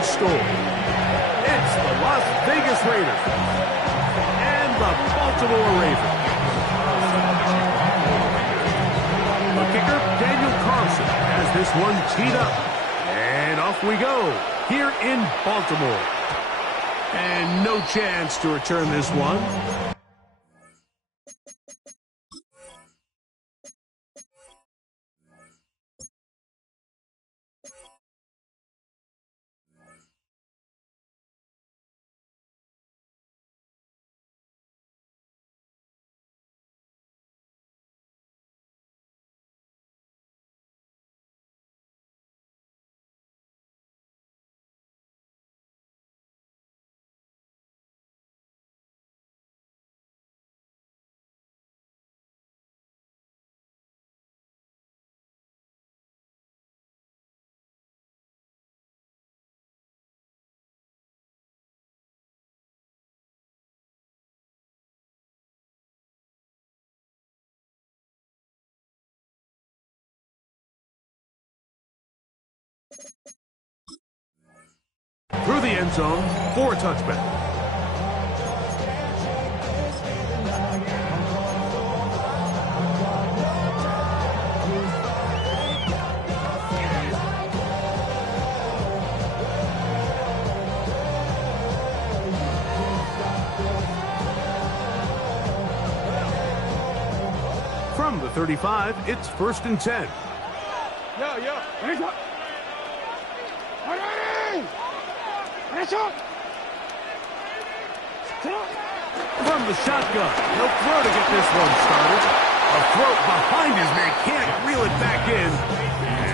in store. It's the Las Vegas Raiders and the Baltimore Ravens. The kicker, Daniel Carlson, has this one teed up. And off we go here in Baltimore. And no chance to return this one. Through the end zone for a touchback. From the 35, it's 1st and 10. From the shotgun, he'll throw to get this one started. A throw behind his man, can't reel it back in.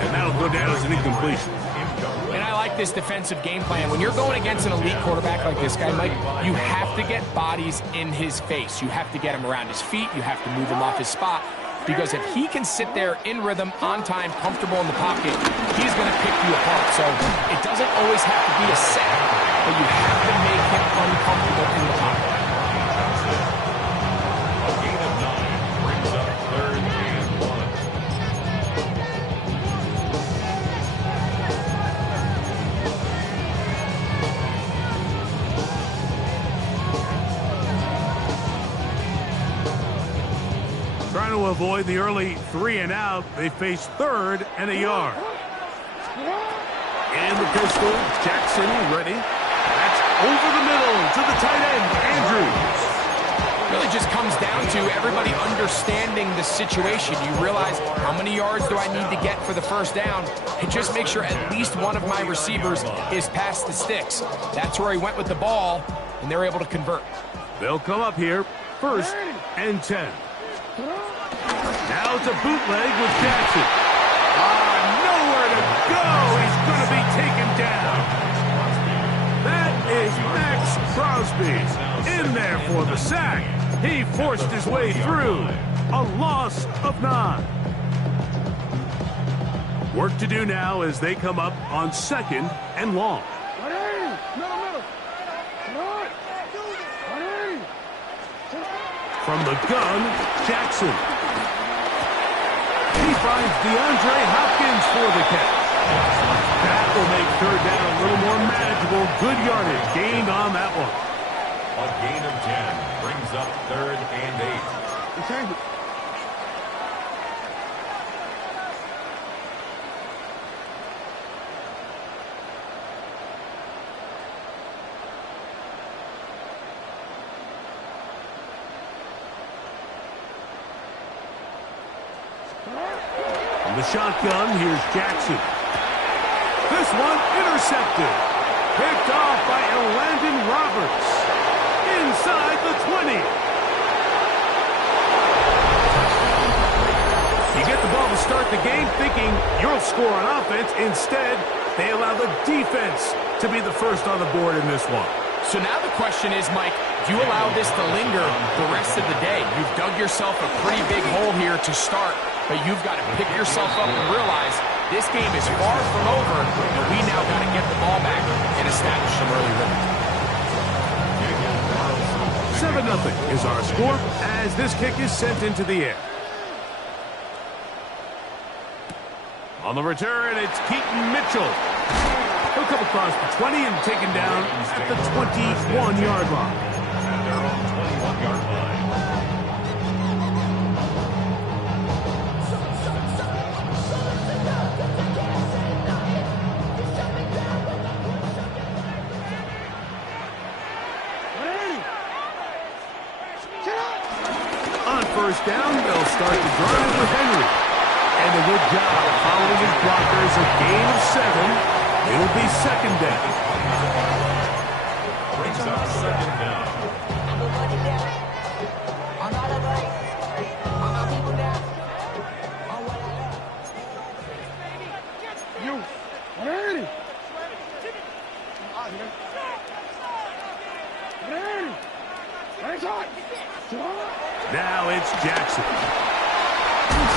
And that'll go down as an incompletion. And I like this defensive game plan. When you're going against an elite quarterback like this guy, Mike, you have to get bodies in his face. You have to get him around his feet. You have to move him off his spot. Because if he can sit there in rhythm, on time, comfortable in the pocket, he's going to pick you apart. So it doesn't always have to be a sack, but you have to make him uncomfortable in the pocket. A gain of 9 brings up 3rd and 1. Trying to avoid the early 3 and out, they face 3rd and a yard. And the pistol, Jackson ready. That's over the middle to the tight end, Andrews. Really just comes down to everybody understanding the situation. You realize how many yards do I need to get for the first down, and just make sure at least one of my receivers is past the sticks. That's where he went with the ball, and they're able to convert. They'll come up here, 1st and 10. Now it's a bootleg with Jackson. Nowhere to go. He's going to be taken down. That is Max Crosby in there for the sack. He forced his way through. A loss of 9. Work to do now as they come up on 2nd and long. From the gun, Jackson. He finds DeAndre Hopkins for the catch. That will make 3rd down a little more manageable. Good yardage gained on that one. A gain of 10 brings up 3rd and 8. From the shotgun, here's Jackson. This one intercepted. Picked off by Elandon Roberts. Inside the 20. You get the ball to start the game thinking you'll score on offense. Instead, they allow the defense to be the first on the board in this one. So now the question is, Mike, do you allow this to linger the rest of the day? You've dug yourself a pretty big hole here to start, but you've got to pick yourself up and realize this game is far from over, and we now got to get the ball back and establish some early rhythm. 7-0 is our score as this kick is sent into the air. On the return, it's Keaton Mitchell. He'll come across the 20 and taken down at the 21-yard line. At their own 21-yard line. On first down, they'll start the drive with Henry. And a good job of following his blockers. A gain of 7. It'll be second down. Brings up second down. Now it's Jackson.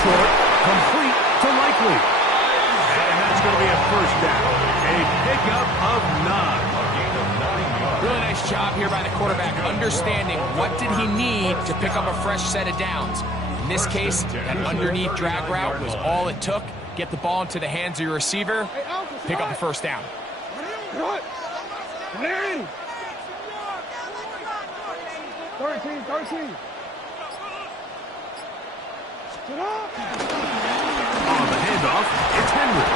Short, complete to Likely. And that's going to be a first down. A pickup of 9. A gain of 9 yards. Really nice job here by the quarterback, understanding what did he need to pick up a fresh set of downs. In this case, that underneath drag route was all it took. Get the ball into the hands of your receiver, pick up the first down. 13. On the handoff, it's Henry.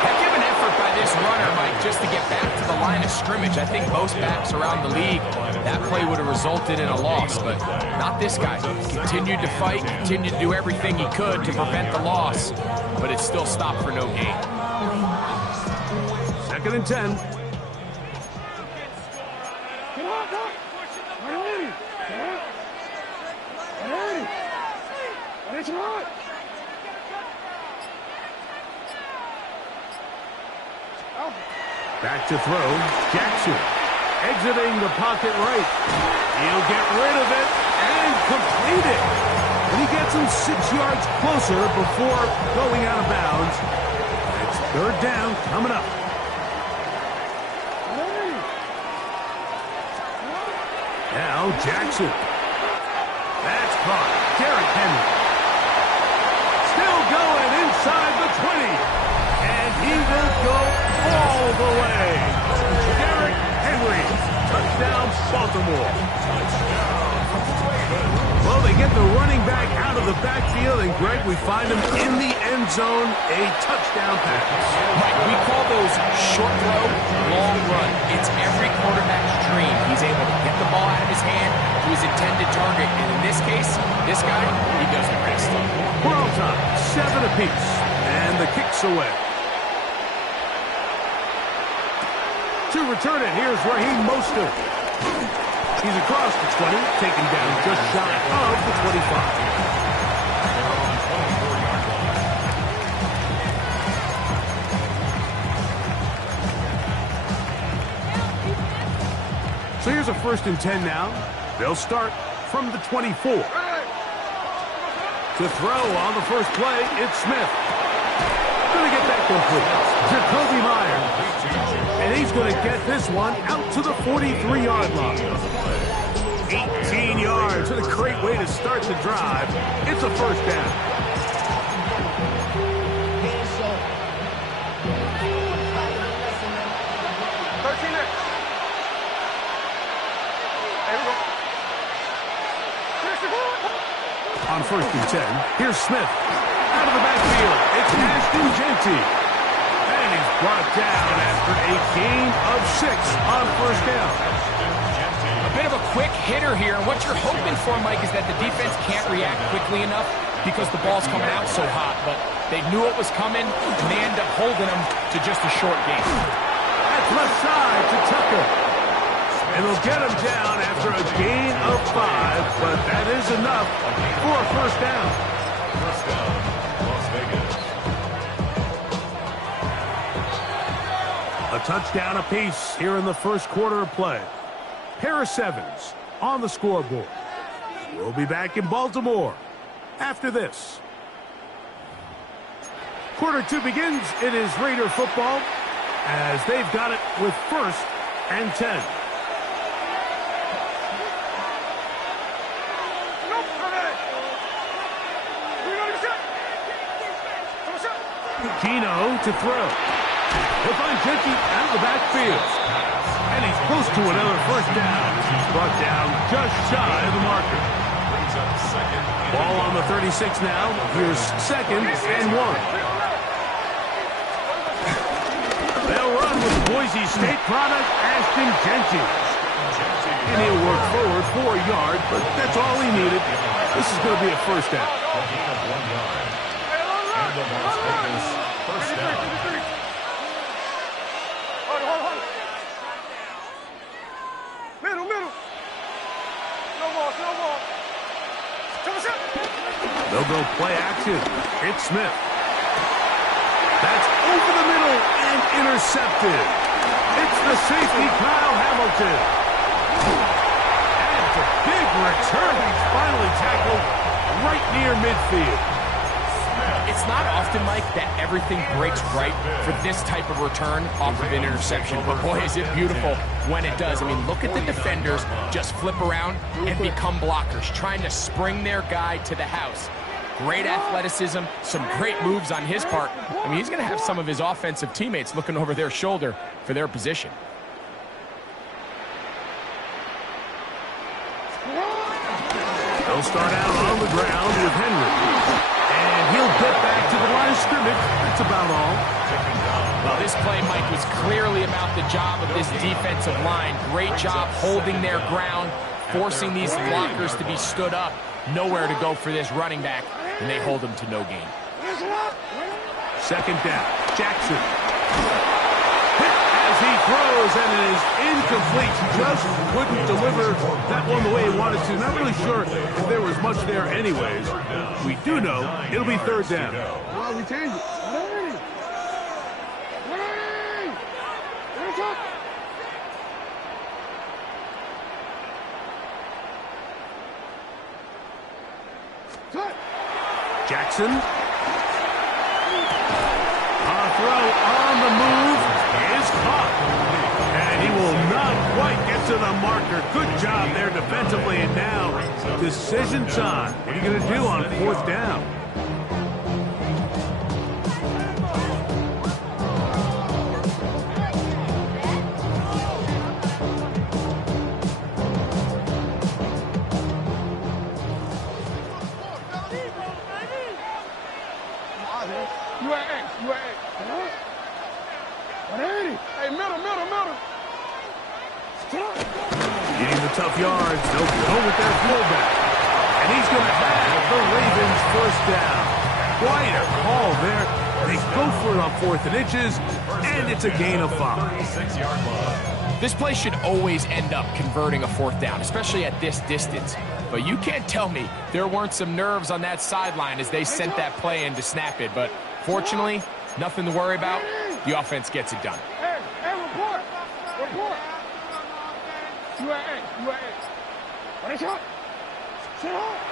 Heck of an effort by this runner, Mike, just to get back to the line of scrimmage. I think most backs around the league, that play would have resulted in a loss, but not this guy. He continued to fight, continued to do everything he could to prevent the loss, but it still stopped for no gain. 2nd and 10. Back to throw, Jackson. Exiting the pocket right. He'll get rid of it and complete it. And he gets him 6 yards closer before going out of bounds. It's third down coming up. Now Jackson. That's caught. Derrick Henry. Still going inside the 20. And he will go all the way. Derrick Henry. Touchdown, Baltimore. Well, they get the running back out of the backfield, and Greg, we find him in the end zone, a touchdown pass. Mike, we call those short throw, long run. It's every quarterback's dream. He's able to get the ball out of his hand to his intended target, and in this case, this guy, he does the rest. We're on top, 7 apiece, and the kick's away. To return it, here's Raheem Mostert. He's across the 20, taken down just shy of the 25. So here's a 1st and 10 now. They'll start from the 24. To throw on the first play, it's Smith. Going to get that complete. Jacoby Myers. And he's going to get this one out to the 43-yard line. 18 yards. What a great way to start the drive. It's a first down. On 1st and 10, here's Smith. Out of the backfield, it's Ashton Jeanty. And he's brought down after a gain of 6 on 1st down. A bit of a quick hitter here, and what you're hoping for, Mike, is that the defense can't react quickly enough because the ball's coming out so hot, but they knew it was coming, and they end up holding them to just a short gain. That's left side to Tucker. And they'll get him down after a gain of 5, but that is enough for a first down. First down, Las Vegas. A touchdown apiece here in the first quarter of play. Pair of 7s on the scoreboard. We'll be back in Baltimore after this. Quarter 2 begins. It is Raider football as they've got it with 1st and 10. Gino to throw. He'll find Genty out of the backfield. And he's close to another first down. He's brought down just shy of the marker. Ball on the 36 now. Here's 2nd and 1. They'll run with the Boise State product, Ashton Genty. And he'll work forward 4 yards, but that's all he needed. This is going to be a first down. A gain of 1 yard. And the Las Vegas first down. They'll go play action. It's Smith. That's over the middle and intercepted. It's the safety, Kyle Hamilton. And it's a big return. He's finally tackled right near midfield. It's not often, Mike, that everything breaks right for this type of return off of an interception. But boy, is it beautiful when it does. I mean, look at the defenders just flip around and become blockers, trying to spring their guy to the house. Great athleticism, some great moves on his part. I mean, he's going to have some of his offensive teammates looking over their shoulder for their position. They'll start out on the ground with Henry. And he'll get back to the line of scrimmage. That's about all. Well, this play, Mike, was clearly about the job of this defensive line. Great job holding their ground, forcing these blockers to be stood up. Nowhere to go for this running back, and they hold him to no gain. 2nd down. Jackson. Hit as he throws, and it is incomplete. Just couldn't deliver that one the way he wanted to. Not really sure if there was much there anyways. We do know it'll be 3rd down. Well, we change it. Jackson. A throw on the move is caught. And he will not quite get to the marker. Good job there defensively. And now, decision time. What are you going to do on 4th down? Getting the tough yards, they'll go with their fullback. And he's going to have the Ravens first down. Quite a call there. They go for it on 4th and inches, and it's a gain of 5. 36-yard line. This play should always end up converting a 4th down, especially at this distance. But you can't tell me there weren't some nerves on that sideline as they sent that play in to snap it. But fortunately, nothing to worry about. The offense gets it done. Hey, report.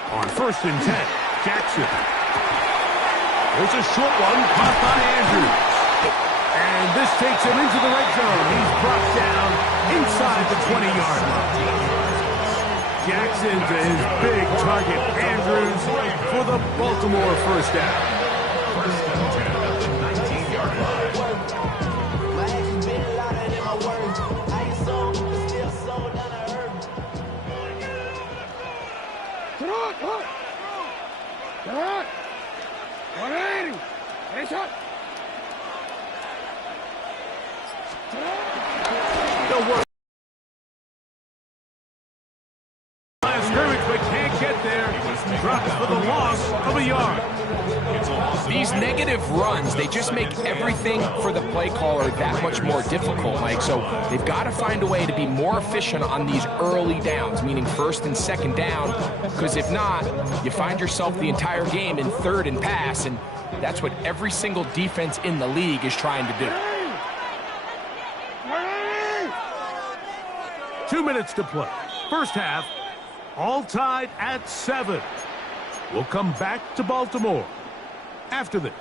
On 1st and 10, Jackson. There's a short one caught by Andrews. And this takes him into the red zone. He's brought down inside the 20-yard line. Jackson to his big target, Andrews, for the Baltimore first down. 1st and 10, 19-yard line. They'll work. Line of scrimmage, but can't get there. Drops for the loss of a yard. These negative runs, they just make everything for the play caller that much more difficult, Mike. So they've got to find a way to be more efficient on these early downs, meaning 1st and 2nd down, because if not, you find yourself the entire game in 3rd and pass, and that's what every single defense in the league is trying to do. 2 minutes to play. First half, all tied at 7. We'll come back to Baltimore after this.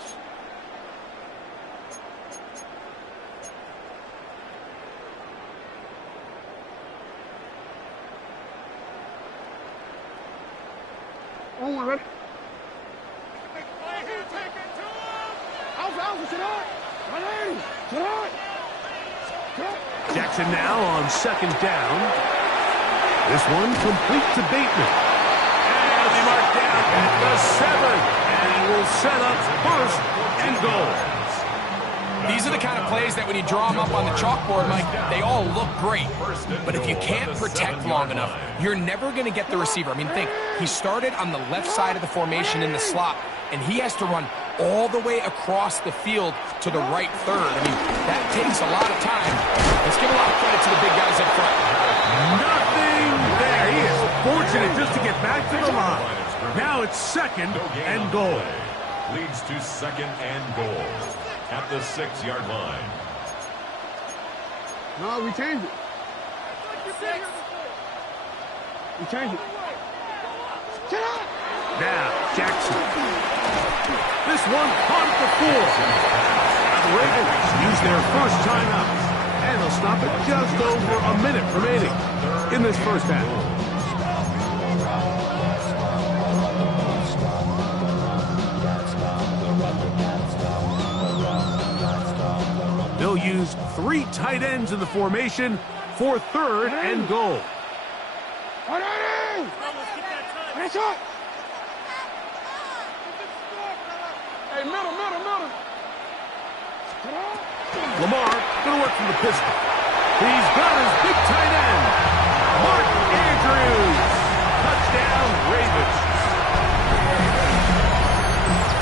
Alpha, sit up. Jackson now on second down. This one complete to Bateman. And they mark down at the 7. And will set up first and goal. These are the kind of plays that when you draw them up on the chalkboard, Mike, they all look great. But if you can't protect long enough, you're never going to get the receiver. I mean, think, he started on the left side of the formation in the slot, and he has to run all the way across the field to the right third. I mean, that takes a lot of time. Let's give a lot of credit to the big guys up front. Nothing there. He is fortunate just to get back to the line. Now it's second and goal. Leads to second and goal at the 6-yard line. No, we changed it. We changed it. Get up! Now, Jackson. This one caught at the 4. Now the Ravens use their first timeout. And they'll stop it just over a minute remaining in this first half. They'll use 3 tight ends in the formation for third and goal. Hey, middle. Lamar going to work from the pistol. He's got his big tight end, Mark Andrews. Touchdown, Ravens.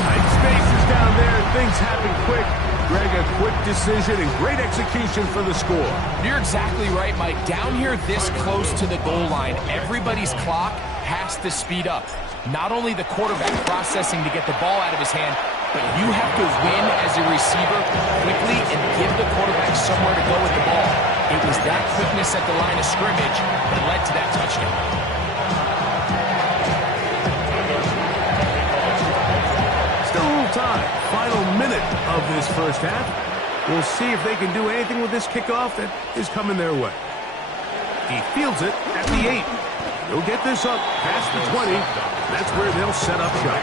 Tight spaces down there. Things happen quick. Greg, a quick decision and great execution for the score. You're exactly right, Mike. Down here this close to the goal line, everybody's clock has to speed up. Not only the quarterback processing to get the ball out of his hand, but you have to win as a receiver quickly and give the quarterback somewhere to go with the ball. It was that quickness at the line of scrimmage that led to that touchdown. Still a little time. Final minute of this first half. We'll see if they can do anything with this kickoff that is coming their way. He fields it at the 8. He'll get this up past the 20. That's where they'll set up shop.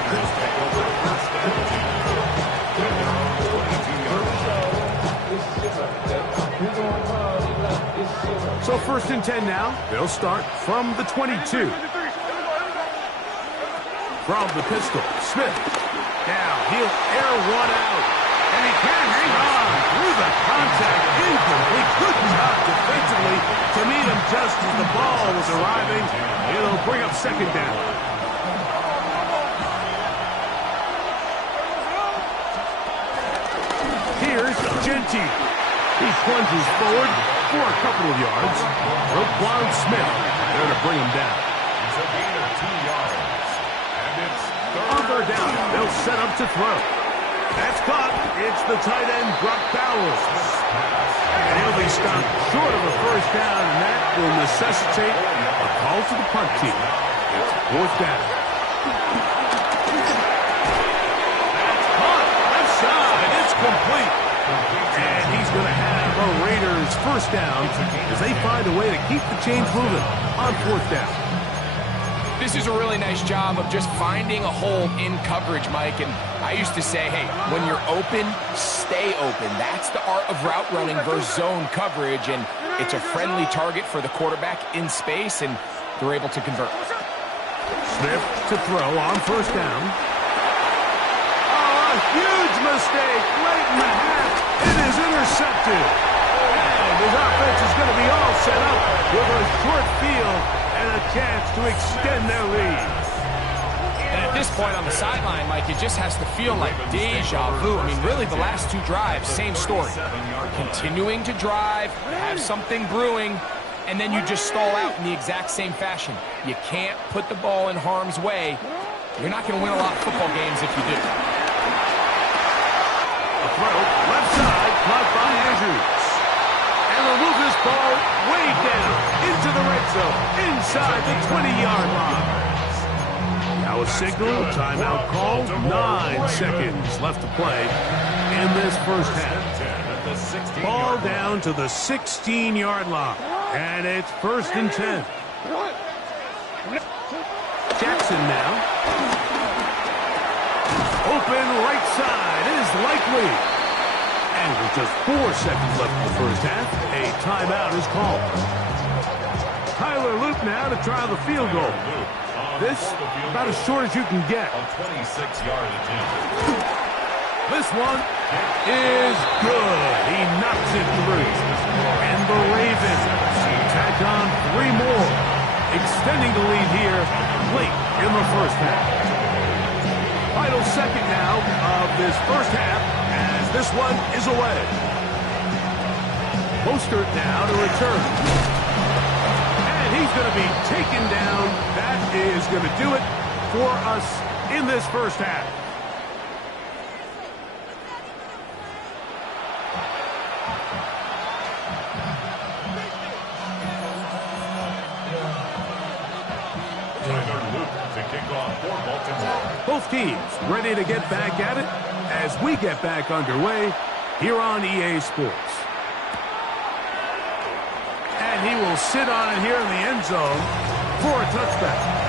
So first and 10 now. They'll start from the 22. From the pistol, Smith. Now he'll air one out. And he can hang on through the contact. Incomplete. Good job defensively to meet him just as the ball was arriving. It'll bring up second down. Here's Genty. He plunges forward for a couple of yards. Roquan Smith there to bring him down. It's a gain of 2 yards. And it's On third down, they'll set up to throw. That's caught. It's the tight end, Brock Bowers. And he'll be stopped short of a first down, and that will necessitate a call to the punt team. It's fourth down. That's caught. Left side. It's complete. And he's going to have a Raiders first down as they find a way to keep the chains moving on fourth down. This is a really nice job of just finding a hole in coverage, Mike. And I used to say, hey, when you're open, stay open. That's the art of route running versus zone coverage. And it's a friendly target for the quarterback in space, and they're able to convert. Smith to throw on first down. Oh, a huge mistake late in the half. It is intercepted. And his offense is going to be all set up with a short field and a chance to extend their lead. And at this point on the sideline, Mike, it just has to feel like deja vu. I mean, really, the last 2 drives, same story. Continuing to drive, have something brewing, and then you just stall out in the exact same fashion. You can't put the ball in harm's way. You're not going to win a lot of football games if you do. A throw, left side, caught by Andrews. And they'll move this ball way down into the red zone, inside the 20-yard line. Now a signal, timeout called, 9 seconds left to play in this first half. Ball down to the 16-yard line, and it's first and 10. Jackson now. Open right side is likely. And with just 4 seconds left in the first half, a timeout is called. Tyler Luke now to try the field goal. This, about as short as you can get. A 26-yard attempt. This one is good. He knocks it through. And the Ravens tack on 3 more, extending the lead here late in the first half. Final second now of this first half as this one is away. Mostert now to return. And he's going to be taken down. That is going to do it for us in this first half. Both teams ready to get back at it as we get back underway here on EA Sports. And he will sit on it here in the end zone for a touchback.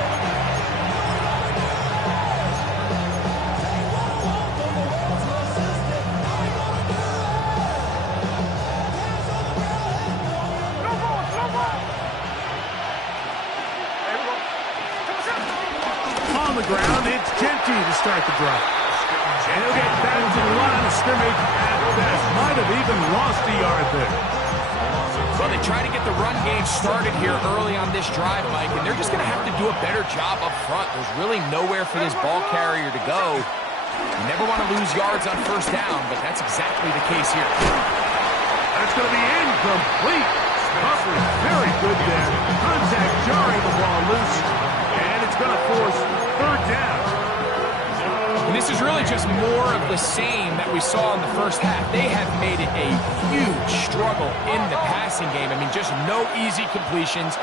On the ground, it's Genty to start the drive. And he'll get back to the line of scrimmage at best. Might have even lost a yard there. Well, they try to get the run game started here early on this drive, Mike, and they're just going to have to do a better job up front. There's really nowhere for this ball carrier to go. You never want to lose yards on first down, but that's exactly the case here. That's going to be incomplete. Coverage very good there. Contact jarring the ball loose. And it's going to force third down. And this is really just more of the same that we saw in the first half. They have made it a huge struggle in the passing game. I mean, just no easy completions,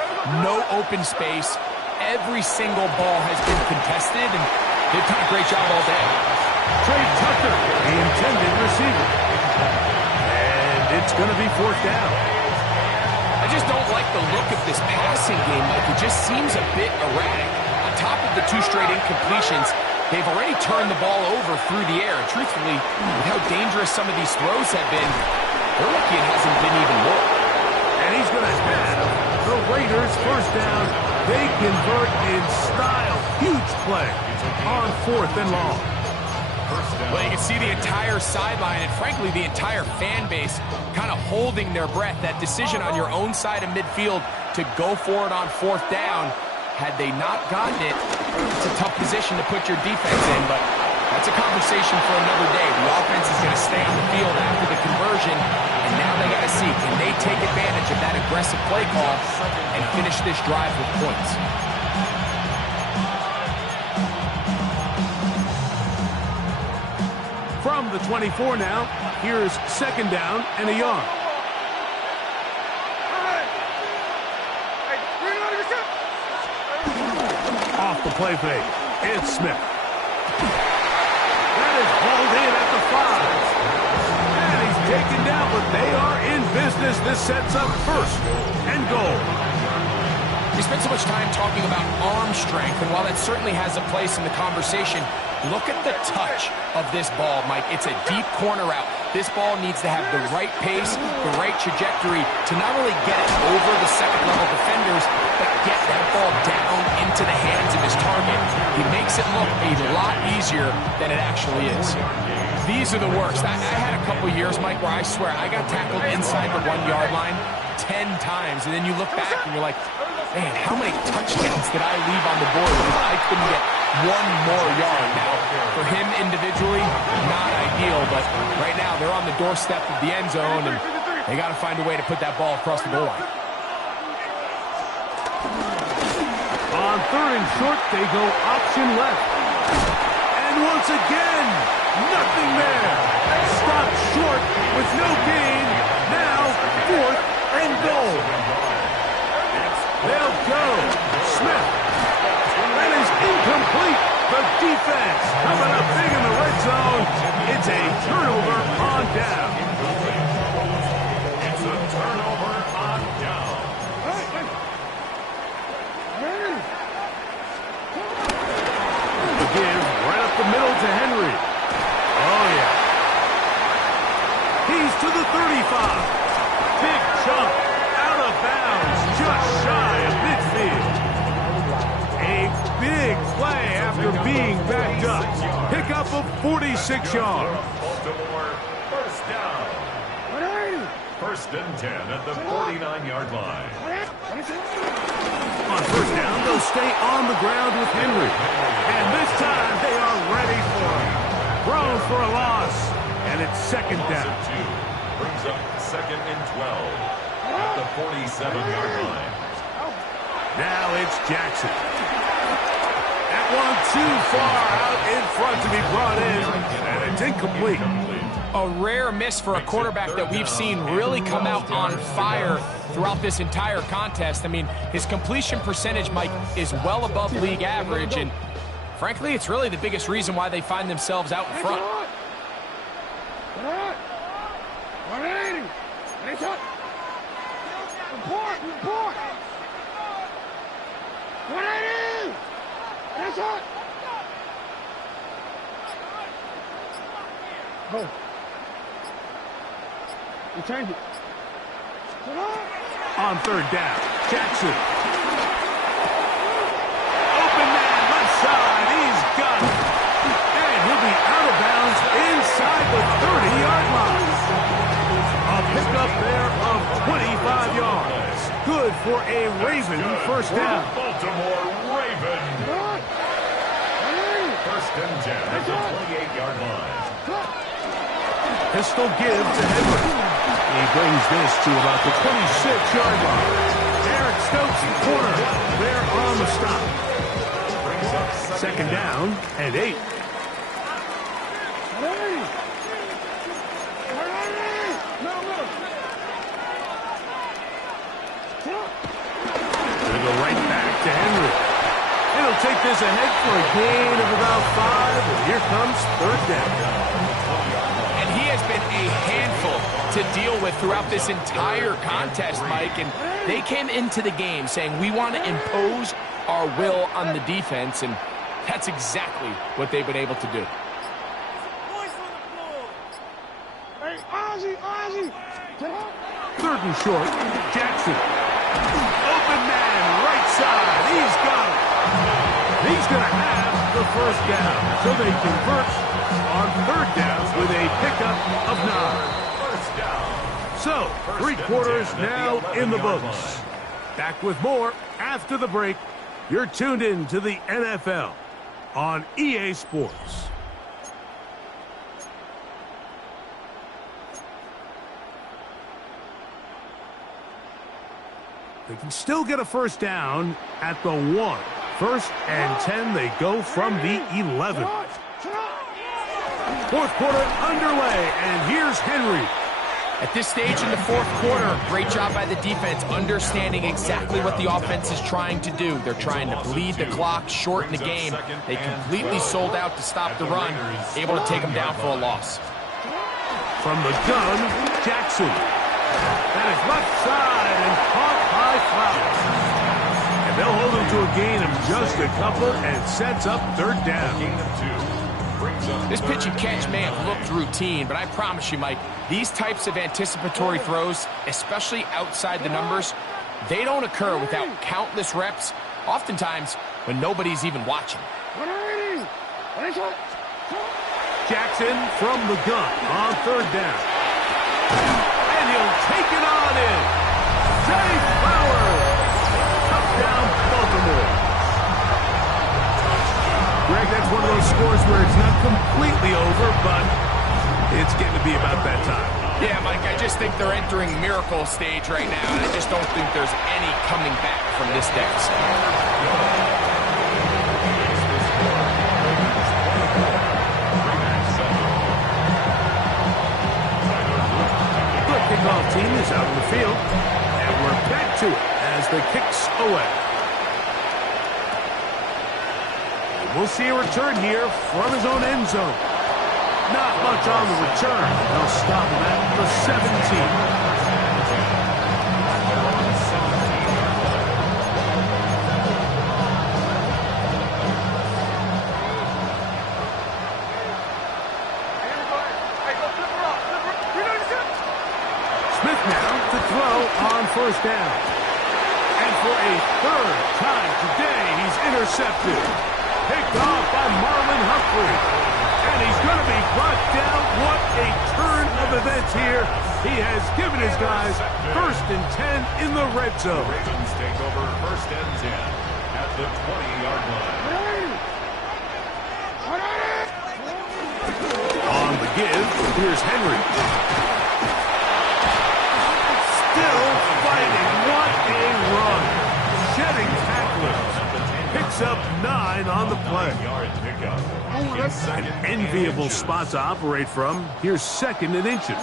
no open space. Every single ball has been contested, and they've done a great job all day. Trey Tucker, the intended receiver. And it's going to be fourth down. I just don't like the look of this passing game, Mike. It just seems a bit erratic. On top of the 2 straight incompletions, they've already turned the ball over through the air. And truthfully, with how dangerous some of these throws have been, they're lucky it hasn't been even more. And he's going to have the Raiders first down. They convert in style. Huge play on 4th and long. Well, you can see the entire sideline and, frankly, the entire fan base kind of holding their breath. That decision on your own side of midfield to go for it on 4th down, had they not gotten it, it's a tough position to put your defense in, but that's a conversation for another day. The offense is going to stay on the field after the conversion, and now they got to see, can they take advantage of that aggressive play call and finish this drive with points? From the 24 now, here's second down and a yard. Off the play fake, it's Smith. That is hauled in at the 5. And he's taken down, but they are in business. This sets up first and goal. We spent so much time talking about arm strength, and while that certainly has a place in the conversation, look at the touch of this ball, Mike. It's a deep corner route. This ball needs to have the right pace, the right trajectory to not only get it over the second-level defenders, but get that ball down into the hands of his target. He makes it look a lot easier than it actually is. These are the worst. I had a couple years, Mike, where I swear I got tackled inside the 1-yard line 10 times, and then you look back and you're like, man, how many touchdowns did I leave on the board because I couldn't get 1 more yard? Now, for him individually, not ideal, but right now they're on the doorstep of the end zone, and they got to find a way to put that ball across the goal line. On 3rd and short, they go option left. And once again, nothing there. Stopped short with no gain. Now, 4th and goal. They'll go. Smith. That is incomplete. The defense coming up big in the red zone. It's a turnover on down. It's a turnover on down. The give right up the middle to Henry. Oh, yeah. He's 46 yards. Baltimore, first down. 180. First and 10 at the 49-yard line. On first down, they'll stay on the ground with Henry. And this time, they are ready for him. Thrown for a loss. And it's second down. Brings up second and 12 at the 47-yard line. Now it's Jackson. That one too far out in front to be brought in. And it's incomplete. A rare miss for a quarterback that we've seen really come out on fire throughout this entire contest. I mean, his completion percentage, Mike, is well above league average, and frankly, it's really the biggest reason why they find themselves out in front. 180. It's up. Report. 180. It's up. Go. You change it. On third down, Jackson. Open man, left side. He's got it. And he'll be out of bounds inside the 30-yard line. A pickup there of 25 yards. Good for a Raven first down. Baltimore Raven. First and 10 at the 28-yard line. Pistol give to Henry. He brings this to about the 26-yard line. Eric Stokes in corner. They're on the stop. Second down and 8. Gonna go right back to Henry. It'll take this ahead for a gain of about 5. And here comes third down. And he has been a handful to deal with throughout this entire contest, Mike. And they came into the game saying, we want to impose our will on the defense, and that's exactly what they've been able to do. Hey, Ozzy. Third and short, Jackson. Open man, right side. He's got it. He's going to have the first down. So they convert on third down with a pickup of 9. So, 3 quarters now in the books. Back with more after the break. You're tuned in to the NFL on EA Sports. They can still get a first down at the 1. First and 10, they go from the 11. Fourth quarter underway, and here's Henry. At this stage in the fourth quarter, great job by the defense, understanding exactly what the offense is trying to do. They're trying to bleed the clock, shorten the game. They completely sold out to stop the run, able to take them down for a loss. From the gun, Jackson. That is left side and caught by Flowers. And they'll hold him to a gain of just a couple and sets up third down. This pitch and catch may have looked routine, but I promise you, Mike, these types of anticipatory throws, especially outside the numbers, they don't occur without countless reps, oftentimes when nobody's even watching. Jackson from the gun on third down. And he'll take it on in. Jay Flowers. Touchdown, Baltimore. Greg, that's one of those scores where it's not completely over, but it's getting to be about that time. Yeah, Mike, I just think they're entering miracle stage right now, and I just don't think there's any coming back from this deficit. The kickoff team is out on the field, and we're back to it as the kicks away. We'll see a return here from his own end zone. Not much on the return. They'll stop him at the 17. Smith now to throw on first down. And for a third time today, he's intercepted. Picked off by Marlon Humphrey. And he's going to be brought down. What a turn of events here. He has given his guys 1st and 10 in the red zone. Ravens take over 1st and 10 at the 20-yard line. On the give, here's Henry. Still fighting. What a run. Shedding tacklers. Picks up 9 on the play. An enviable spot to operate from. Here's 2nd and inches.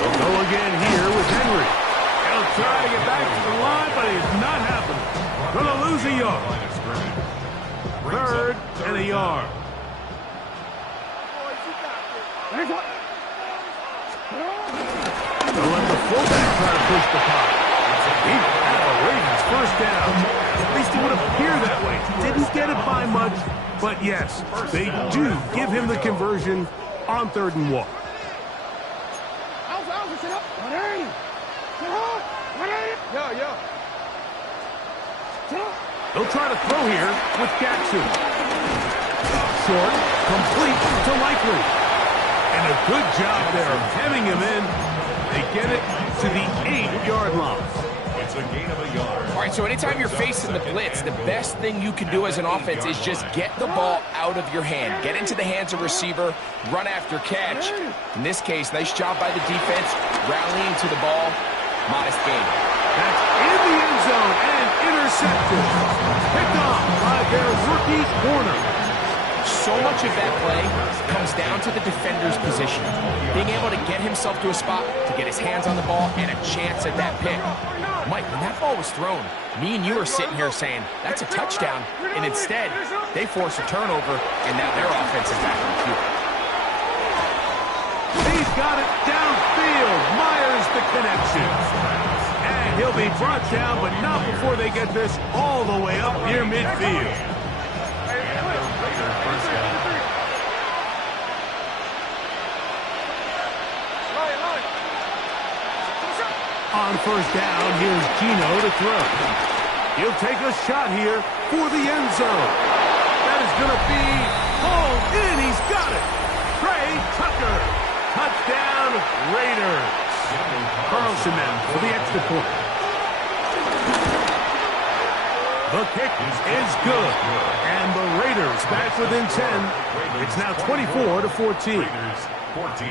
They'll go again here with Henry. He'll try to get back to the line, but it's not happening. Gonna lose a yard. 3rd and a yard. They'll let the fullback try to push the pocket. He had a Ravens 1st down. At least it would appear that way. Didn't get it by much, but yes, they do give him the conversion on 3rd and 1. They'll try to throw here with Jackson. Short, complete to Likely. And a good job there of hemming him in. They get it to the 8-yard line. It's a gain of a yard. All right, so anytime you're facing the blitz, the best thing you can do as an offense is just get the ball out of your hand. Get into the hands of receiver, run after catch. In this case, nice job by the defense, rallying to the ball. Modest gain. That's in the end zone and intercepted. Picked off by their rookie corner. So much of that play comes down to the defender's position. Being able to get himself to a spot, to get his hands on the ball, and a chance at that pick. Mike, when that ball was thrown, me and you are sitting here saying, that's a touchdown. And instead, they force a turnover, and now their offense is back on the field. He's got it downfield. Myers the connection. And he'll be brought down, but not before they get this all the way up near midfield. On 1st down, here's Gino to throw. He'll take a shot here for the end zone. That is going to be hauled in. He's got it. Trey Tucker. Touchdown, Raiders. Carlson now for the extra point. The kick is good. And the Raiders back within 10. It's now 24-14. 14.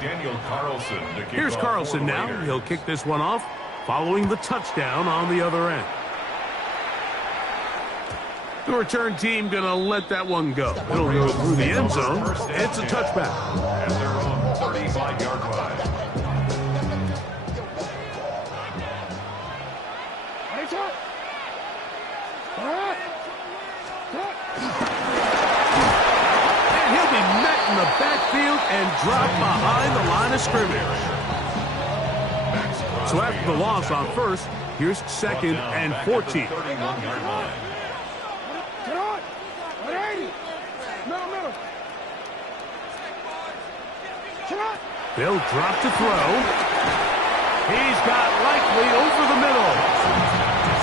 Daniel Carlson to kick Here's off Carlson for the now. Raiders. He'll kick this one off following the touchdown on the other end. The return team going to let that one go. It'll go through the end zone. It's a touchback. At their own 35-yard line. And he'll be met in the backfield and dropped behind the line of scrimmage. So after the loss on 1st, here's 2nd and 14. 31-yard line. They'll drop to throw. He's got Likely over the middle.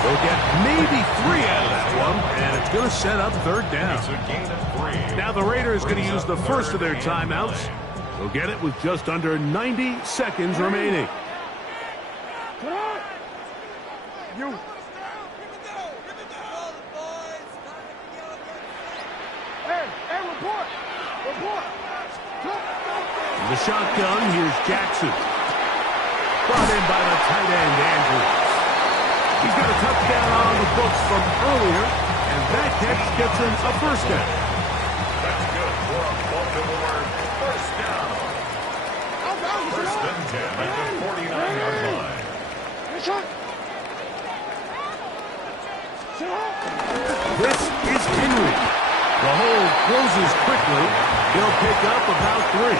They'll get maybe 3 out of that one, and it's going to set up 3rd down. It's a gain of 3. Now the Raiders going to use the first of their timeouts. They'll get it with just under 90 seconds remaining. In the shotgun, here's Jackson. Brought in by the tight end, Andrews. He's got a touchdown on the books from earlier, and that catch gets him a 1st down. That's good for a Baltimore 1st down. 1st and 10 at the 49-yard line. This is Henry. The hole closes quickly. He'll pick up about 3.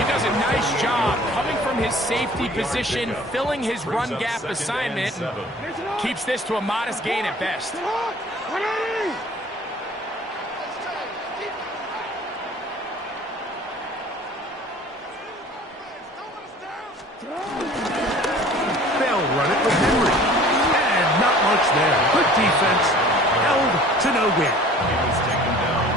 He does a nice job coming from his safety position, filling his run gap assignment, and keeps this to a modest gain at best. They'll run it with Henry. And not much there. Good defense. Held to no gain.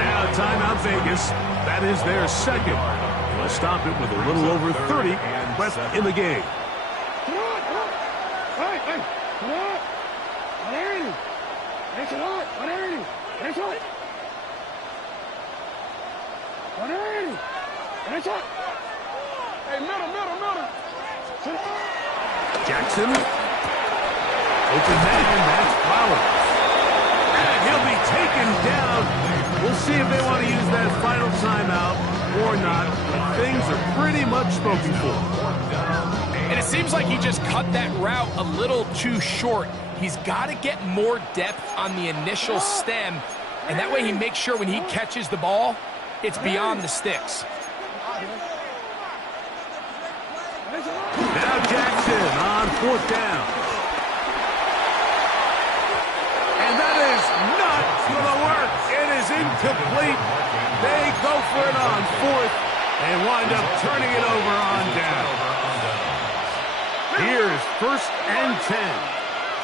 Now timeout Vegas. That is their second. They'll stop it with a little over 30 left in the game. Hey, middle. Jackson. Open man. That's Flowers. And he'll be taken down. We'll see if they want to use that final timeout or not. But things are pretty much spoken for. And it seems like he just cut that route a little too short. He's got to get more depth on the initial stem, and that way he makes sure when he catches the ball, it's beyond the sticks. Now Jackson on 4th down. And that is not going to work. It is incomplete. They go for it on 4th and wind up turning it over on down. Here's 1st and 10.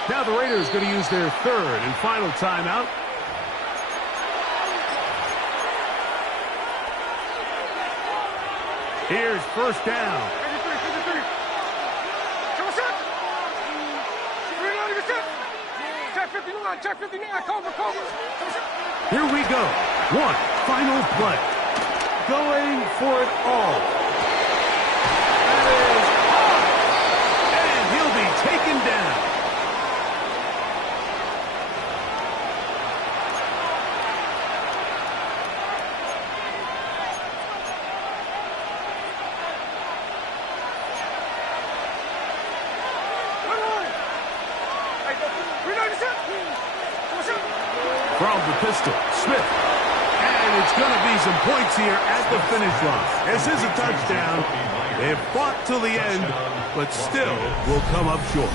Now the Raiders going to use their 3rd and final timeout. Here's 1st down. Check 59, cover. Here we go. One final play. Going for it all. That is hard. And he'll be taken down. From the pistol, Smith. And it's going to be some points here at the finish line. This is a touchdown. They've fought till the end, but still will come up short.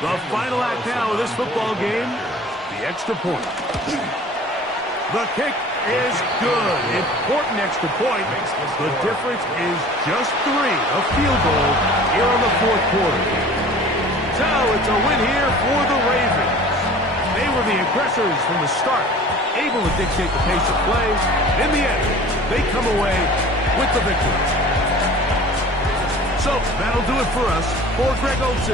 The final act now of this football game, the extra point. The kick is good. Important extra point. The difference is just 3, a field goal here in the 4th quarter. So it's a win here for the Ravens. They were the aggressors from the start, able to dictate the pace of plays. In the end, they come away with the victory. So that'll do it for us. For Greg Olson,